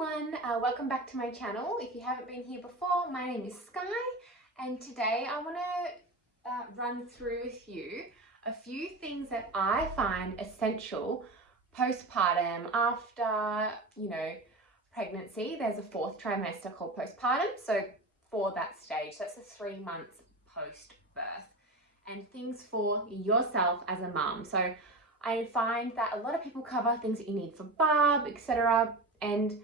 everyone, welcome back to my channel. If you haven't been here before, my name is Sky, and today I want to run through with you a few things that I find essential postpartum after, pregnancy. There's a fourth trimester called postpartum, so for that stage, so that's the 3 months post-birth, and things for yourself as a mum. So I find that a lot of people cover things that you need for bub, etc. And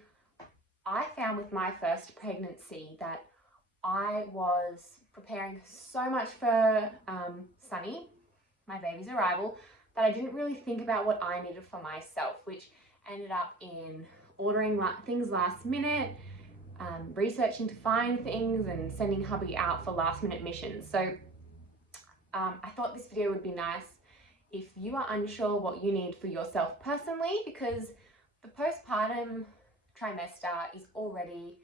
I found with my first pregnancy that I was preparing so much for Sunny, my baby's arrival, that I didn't really think about what I needed for myself, which ended up in ordering things last minute, researching to find things and sending hubby out for last minute missions. So I thought this video would be nice if you are unsure what you need for yourself personally, because the postpartum trimester is already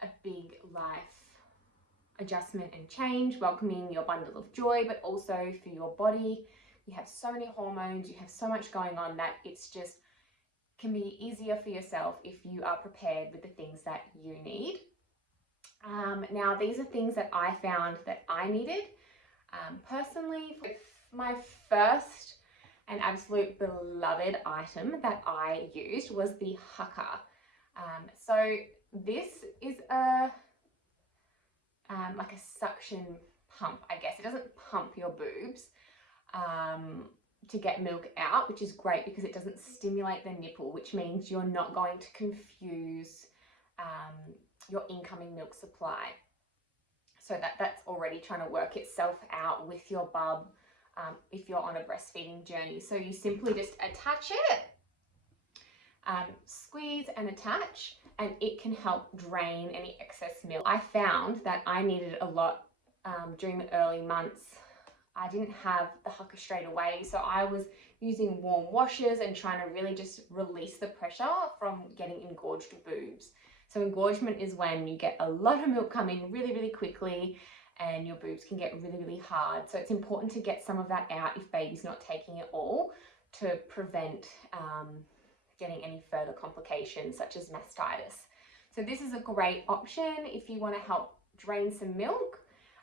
a big life adjustment and change, welcoming your bundle of joy, but also for your body. You have so many hormones, you have so much going on that it's just can be easier for yourself if you are prepared with the things that you need. Now, these are things that I found that I needed personally. My first and absolute beloved item that I used was the Hugger. So this is like a suction pump, I guess. It doesn't pump your boobs to get milk out, which is great because it doesn't stimulate the nipple, which means you're not going to confuse your incoming milk supply. So that's already trying to work itself out with your bub if you're on a breastfeeding journey. So you simply just attach it, squeeze and attach, and it can help drain any excess milk. I found that I needed a lot during the early months. I didn't have the Hugger straight away, so I was using warm washes and trying to really just release the pressure from getting engorged boobs. So engorgement is when you get a lot of milk coming really, really quickly and your boobs can get really, really hard. So it's important to get some of that out if baby's not taking it all, to prevent getting any further complications such as mastitis. So this is a great option if you want to help drain some milk.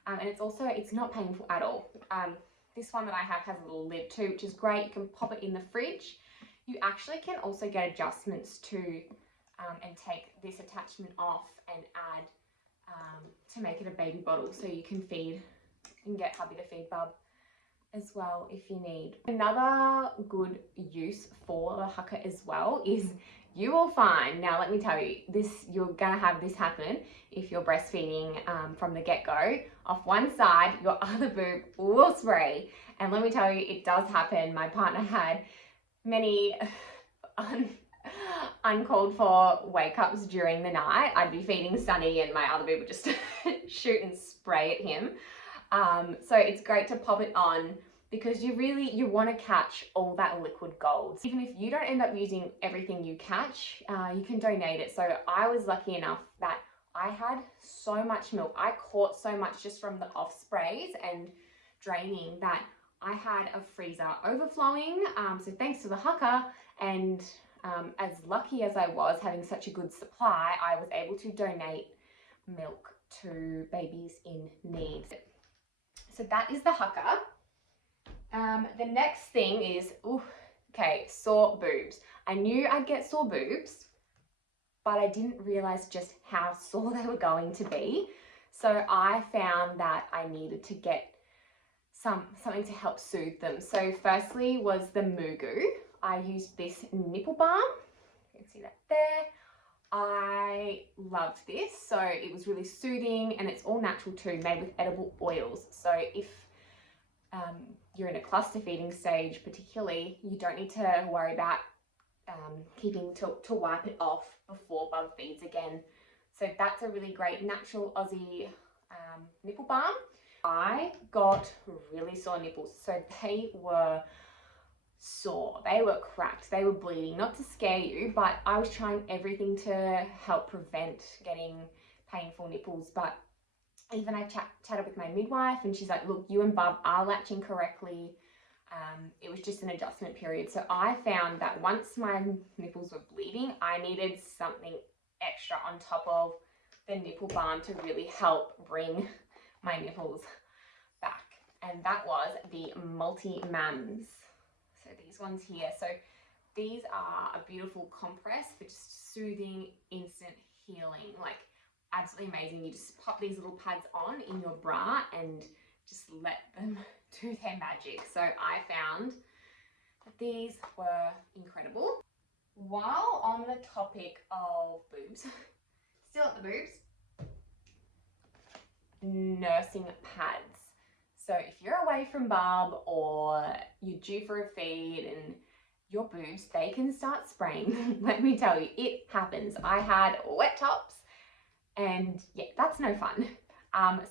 And it's not painful at all. This one that I have has a little lid too, which is great. You can pop it in the fridge. You actually can also get adjustments to and take this attachment off and add to make it a baby bottle, so you can get hubby to feed bub as well if you need. Another good use for the Hugger as well is you will find, now let me tell you, you're gonna have this happen if you're breastfeeding from the get-go. Off one side, your other boob will spray, and let me tell you, it does happen. My partner had many uncalled for wake-ups during the night. I'd be feeding Sunny and my other boob would just shoot and spray at him. So it's great to pop it on because you want to catch all that liquid gold. Even if you don't end up using everything you catch, you can donate it. So I was lucky enough that I had so much milk. I caught so much just from the off sprays and draining that I had a freezer overflowing. So thanks to the Hugger, and as lucky as I was having such a good supply, I was able to donate milk to babies in need. So that is the Hugger. The next thing is, sore boobs. I knew I'd get sore boobs, but I didn't realize just how sore they were going to be. So I found that I needed to get something to help soothe them. So firstly was the Mugu. I used this nipple balm. You can see that there. I loved this. So it was really soothing, and it's all natural too, made with edible oils. So if you're in a cluster feeding stage particularly, you don't need to worry about keeping to wipe it off before bub feeds again. So that's a really great natural Aussie nipple balm. I got really sore nipples. So they were sore, they were cracked, they were bleeding. Not to scare you, but I was trying everything to help prevent getting painful nipples. But even I chatted with my midwife, and she's like, look, you and bub are latching correctly. It was just an adjustment period. So I found that once my nipples were bleeding, I needed something extra on top of the nipple balm to really help bring my nipples back. And that was the Multi-Mams. So these ones here. So these are a beautiful compress for just soothing, instant healing. Like absolutely amazing. You just pop these little pads on in your bra and just let them do their magic. So I found that these were incredible. While on the topic of boobs, still at the boobs, nursing pads. So if you're away from bub or you're due for a feed and your boobs, they can start spraying. Let me tell you, it happens. I had wet tops and yeah, that's no fun.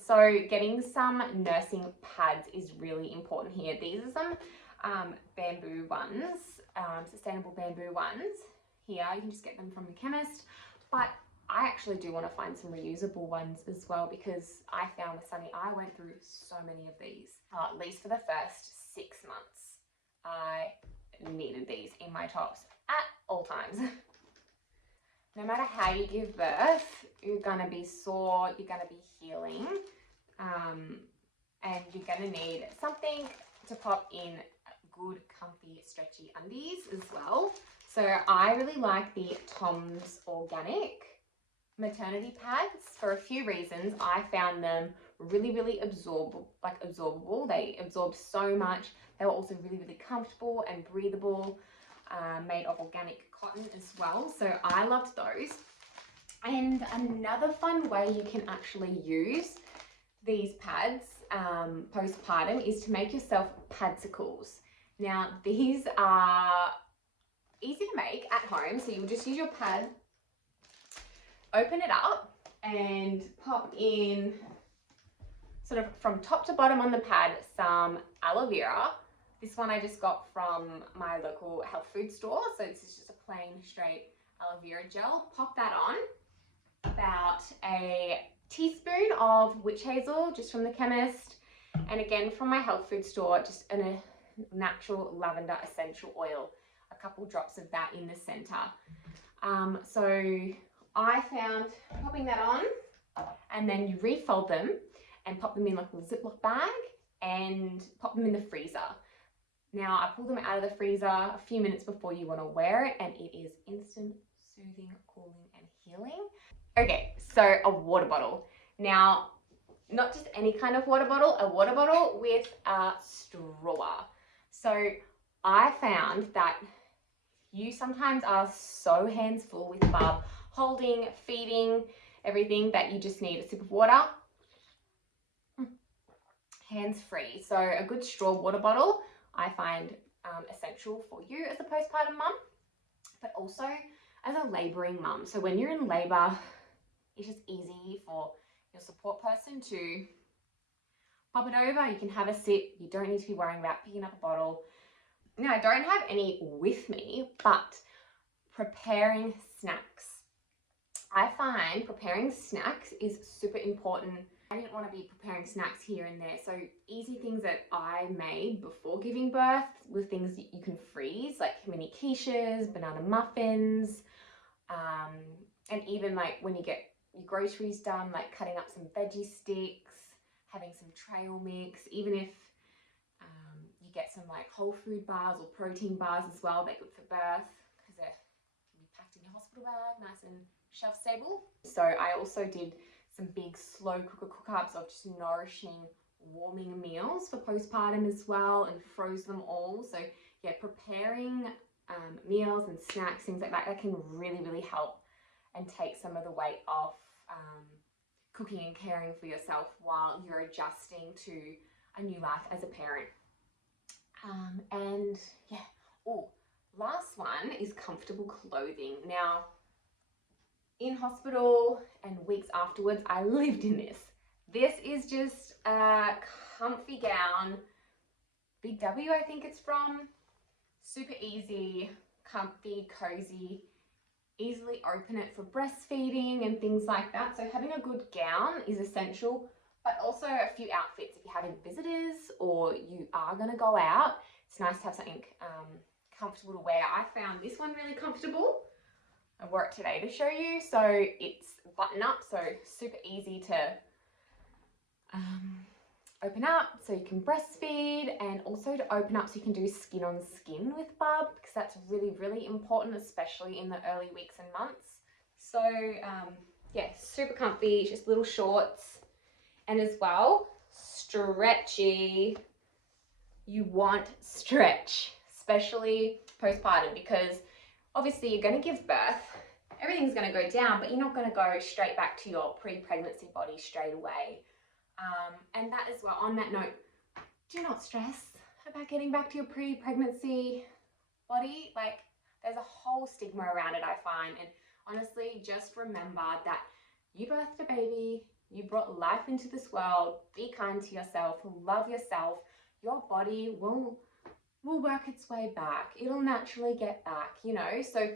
So getting some nursing pads is really important here. These are some bamboo ones, sustainable bamboo ones. Here, you can just get them from the chemist, but I actually do want to find some reusable ones as well, because I found with Sunny, I went through so many of these, at least for the first 6 months. I needed these in my tops at all times. No matter how you give birth, you're going to be sore, you're going to be healing, and you're going to need something to pop in good, comfy, stretchy undies as well. So I really like the Tom's Organic maternity pads for a few reasons. I found them really, really absorbable. They absorb so much. They were also really, really comfortable and breathable, made of organic cotton as well. So I loved those. And another fun way you can actually use these pads postpartum is to make yourself padsicles. Now these are easy to make at home. So you'll just use your pad, open it up and pop in sort of from top to bottom on the pad some aloe vera. This one I just got from my local health food store. So this is just a plain straight aloe vera gel. Pop that on. About a teaspoon of witch hazel, just from the chemist. And again from my health food store, just a natural lavender essential oil. A couple drops of that in the center. So I found popping that on, and then you refold them and pop them in like a Ziploc bag and pop them in the freezer. Now I pull them out of the freezer a few minutes before you want to wear it, and it is instant soothing, cooling and healing. Okay, so a water bottle. Now, not just any kind of water bottle, a water bottle with a straw. So I found that you sometimes are so hands full with bub, holding, feeding, everything, that you just need a sip of water, hands free. So a good straw water bottle I find essential for you as a postpartum mum, but also as a labouring mum. So when you're in labour, it's just easy for your support person to pop it over. You can have a sip. You don't need to be worrying about picking up a bottle. Now, I don't have any with me, but preparing snacks. I find preparing snacks is super important. I didn't want to be preparing snacks here and there. So easy things that I made before giving birth were things that you can freeze, like mini quiches, banana muffins, and even like when you get your groceries done, like cutting up some veggie sticks, having some trail mix, even if you get some like whole food bars or protein bars as well. They're good for birth because they can be packed in your hospital bag, nice and shelf stable. So I also did some big slow cooker cook-ups of just nourishing, warming meals for postpartum as well, and froze them all. So yeah, preparing meals and snacks, things like that, that can really, really help and take some of the weight off cooking and caring for yourself while you're adjusting to a new life as a parent. And yeah, last one is comfortable clothing. Now, in hospital and weeks afterwards, I lived in this. This is just a comfy gown, Big W I think it's from. Super easy, comfy, cozy, easily open it for breastfeeding and things like that. So having a good gown is essential, but also a few outfits if you're having visitors or you are going to go out. it's nice to have something comfortable to wear. I found this one really comfortable. I wore it today to show you. So it's button up, so super easy to open up so you can breastfeed, and also to open up so you can do skin on skin with bub, because that's really, really important, especially in the early weeks and months. So yeah, super comfy, just little shorts, and as well, stretchy. You want stretch, especially postpartum, because obviously you're going to give birth, everything's going to go down, but you're not going to go straight back to your pre-pregnancy body straight away. And that as well, on that note, do not stress about getting back to your pre-pregnancy body. Like, there's a whole stigma around it, I find. And honestly, just remember that you birthed a baby, you brought life into this world. Be kind to yourself, love yourself. Your body will work its way back. It'll naturally get back, you know. So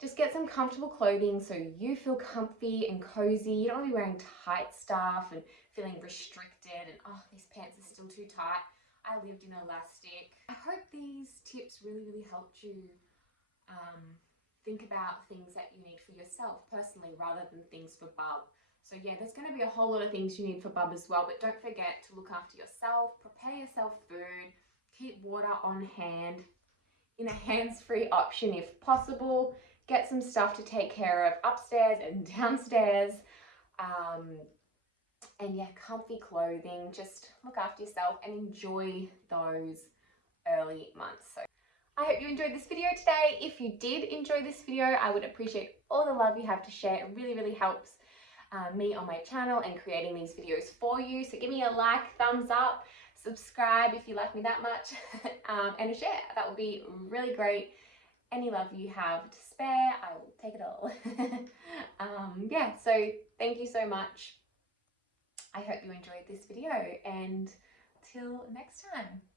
just get some comfortable clothing so you feel comfy and cozy. You don't want to be wearing tight stuff and feeling restricted and, oh, these pants are still too tight. I lived in elastic. I hope these tips really, really helped you think about things that you need for yourself personally rather than things for bub. So yeah, there's going to be a whole lot of things you need for bub as well, but don't forget to look after yourself, prepare yourself food, keep water on hand in a hands-free option if possible. Get some stuff to take care of upstairs and downstairs. And yeah, comfy clothing. Just look after yourself and enjoy those early months. So I hope you enjoyed this video today. If you did enjoy this video, I would appreciate all the love you have to share. It really, really helps me on my channel and creating these videos for you. So give me a like, thumbs up, subscribe if you like me that much, and a share. That would be really great. Any love you have to spare, I will take it all. Yeah, so thank you so much. I hope you enjoyed this video, and till next time.